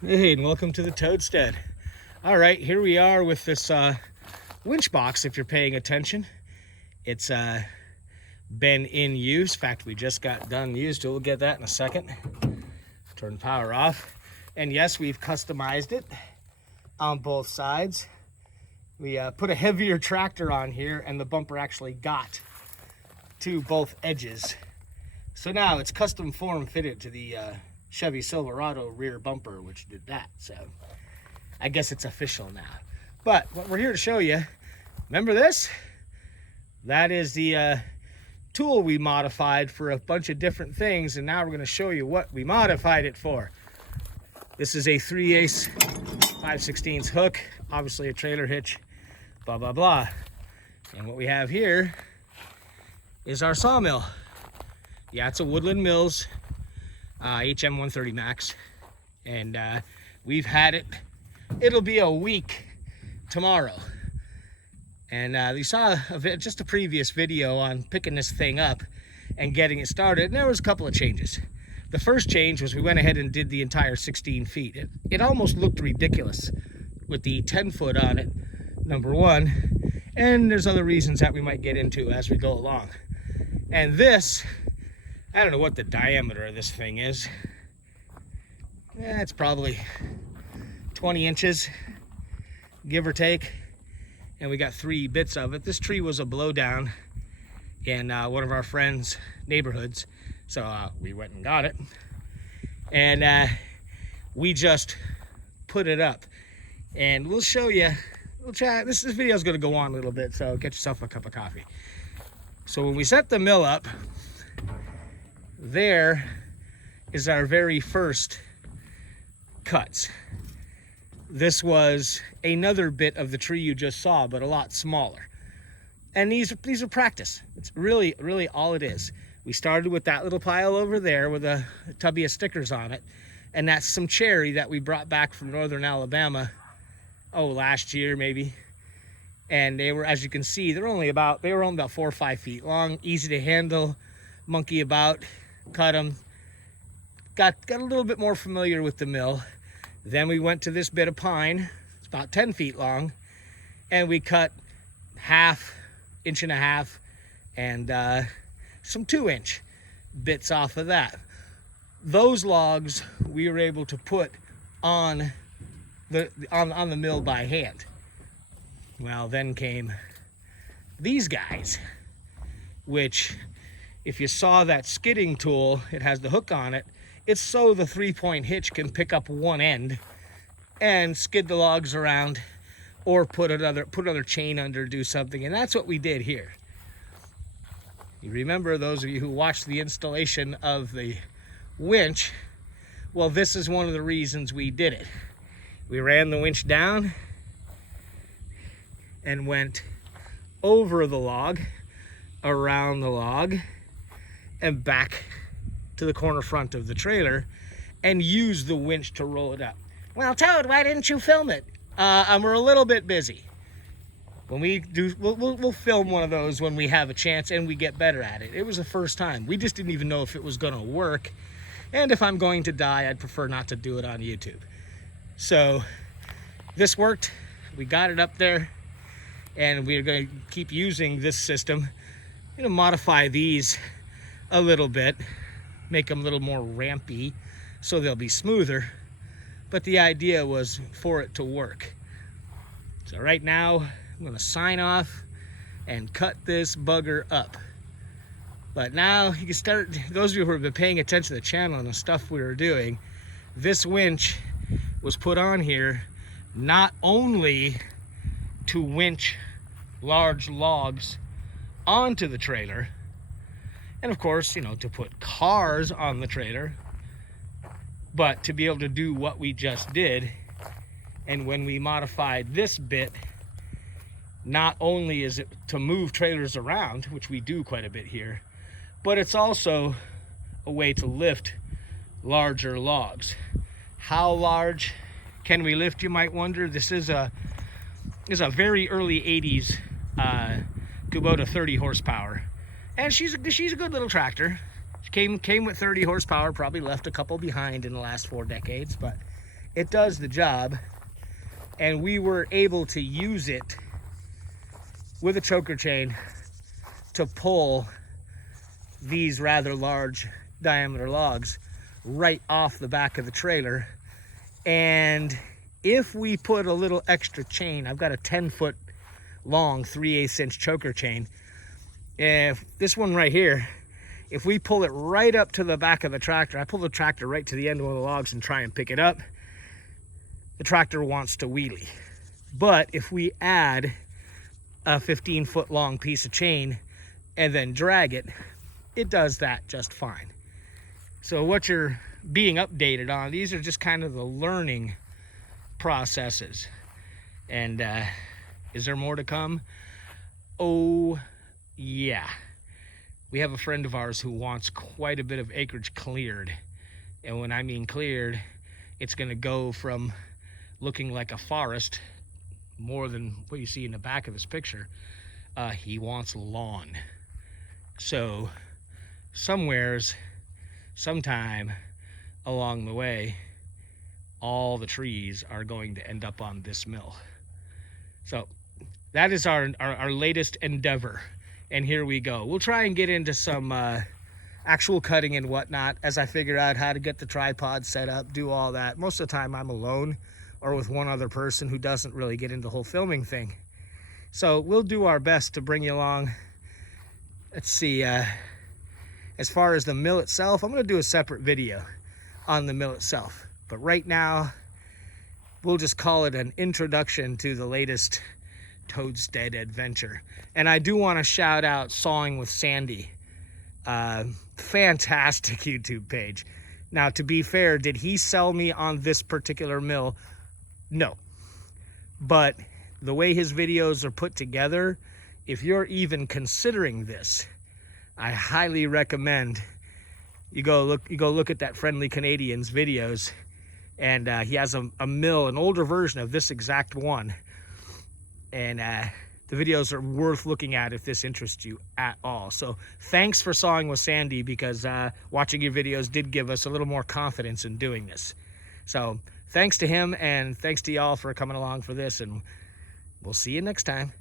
Hey, and welcome to the Toadstead. All right, here we are with this winch box. If you're paying attention, it's been in use. In fact, we just got done used. We'll get that in a second. Turn the power off. And yes, we've customized it on both sides. We put a heavier tractor on here, and the bumper actually got to both edges. So now it's custom form fitted to the Chevy Silverado rear bumper, which did that. So I guess it's official now. But what we're here to show you, remember this? That is the tool we modified for a bunch of different things, and now we're going to show you what we modified it for. This is a 3/8 5/16 hook, obviously a trailer hitch, blah blah blah. And what we have here is our sawmill. Yeah, it's a Woodland Mills HM 130 Max, and we've had it. It'll be a week tomorrow. And you saw just a previous video on picking this thing up and getting it started, and there was a couple of changes. The first change was we went ahead and did the entire 16 feet. It almost looked ridiculous with the 10-foot on it, number one, and there's other reasons that we might get into as we go along. And this, I don't know what the diameter of this thing is. It's probably 20 inches, give or take. And we got 3 bits of it. This tree was a blowdown in one of our friends' neighborhoods. So we went and got it. And we just put it up. And we'll show you, we'll chat. This video is gonna go on a little bit, so get yourself a cup of coffee. So when we set the mill up, there is our very first cuts. This was another bit of the tree you just saw, but a lot smaller. And these are practice. It's really all it is. We started with that little pile over there with a tubby of stickers on it, and that's some cherry that we brought back from northern Alabama, last year maybe. And they were, as you can see, they were only about 4 or 5 feet long, easy to handle, monkey about, cut them. Got a little bit more familiar with the mill. Then we went to this bit of pine. It's about 10 feet long, and we cut inch and a half, and some 2-inch bits off of that. Those logs we were able to put on the mill by hand. Well, then came these guys, which, if you saw that skidding tool, it has the hook on it. It's so the 3-point hitch can pick up one end and skid the logs around, or put another chain under, do something. And that's what we did here. You remember, those of you who watched the installation of the winch, well, this is one of the reasons we did it. We ran the winch down and went over the log, around the log, and back to the corner front of the trailer, and used the winch to roll it up. Well, Toad, why didn't you film it? We're a little bit busy. When we do, we'll film one of those when we have a chance and we get better at it. It was the first time. We just didn't even know if it was gonna work. And if I'm going to die, I'd prefer not to do it on YouTube. So this worked. We got it up there, and we're gonna keep using this system. Modify these a little bit, make them a little more rampy so they'll be smoother. But the idea was for it to work. So right now, I'm gonna sign off and cut this bugger up. But now you can start, those of you who have been paying attention to the channel and the stuff we were doing, this winch was put on here not only to winch large logs onto the trailer, and of course, to put cars on the trailer, but to be able to do what we just did. And when we modified this bit, not only is it to move trailers around, which we do quite a bit here, but it's also a way to lift larger logs. How large can we lift, you might wonder? This is a very early 80s Kubota 30 horsepower. And she's a good little tractor. She came with 30 horsepower, probably left a couple behind in the last 4 decades, but it does the job, and we were able to use it with a choker chain to pull these rather large diameter logs right off the back of the trailer. And if we put a little extra chain, I've got a 10-foot long 3/8 inch choker chain. If this one right here, if we pull it right up to the back of the tractor, I pull the tractor right to the end of one of the logs and try and pick it up, the tractor wants to wheelie. But if we add a 15-foot long piece of chain and then drag it, it does that just fine. So what you're being updated on, these are just kind of the learning processes. And is there more to come? Oh yeah, we have a friend of ours who wants quite a bit of acreage cleared. And when I mean cleared, it's going to go from looking like a forest, more than what you see in the back of this picture. He wants lawn. So somewheres, sometime along the way, all the trees are going to end up on this mill. So that is our latest endeavor. And here we go. We'll try and get into some actual cutting and whatnot as I figure out how to get the tripod set up, do all that. Most of the time I'm alone or with one other person who doesn't really get into the whole filming thing. So we'll do our best to bring you along. Let's see, as far as the mill itself, I'm going to do a separate video on the mill itself. But right now, we'll just call it an introduction to the latest Toadstead adventure. And I do want to shout out Sawing with Sandy. Fantastic YouTube page. Now, to be fair, did he sell me on this particular mill? No. But the way his videos are put together, if you're even considering this, I highly recommend you go look at that Friendly Canadian's videos. And he has a mill, an older version of this exact one. And the videos are worth looking at if this interests you at all. So thanks for Sawing with Sandy, because watching your videos did give us a little more confidence in doing this. So thanks to him, and thanks to y'all for coming along for this, and we'll see you next time.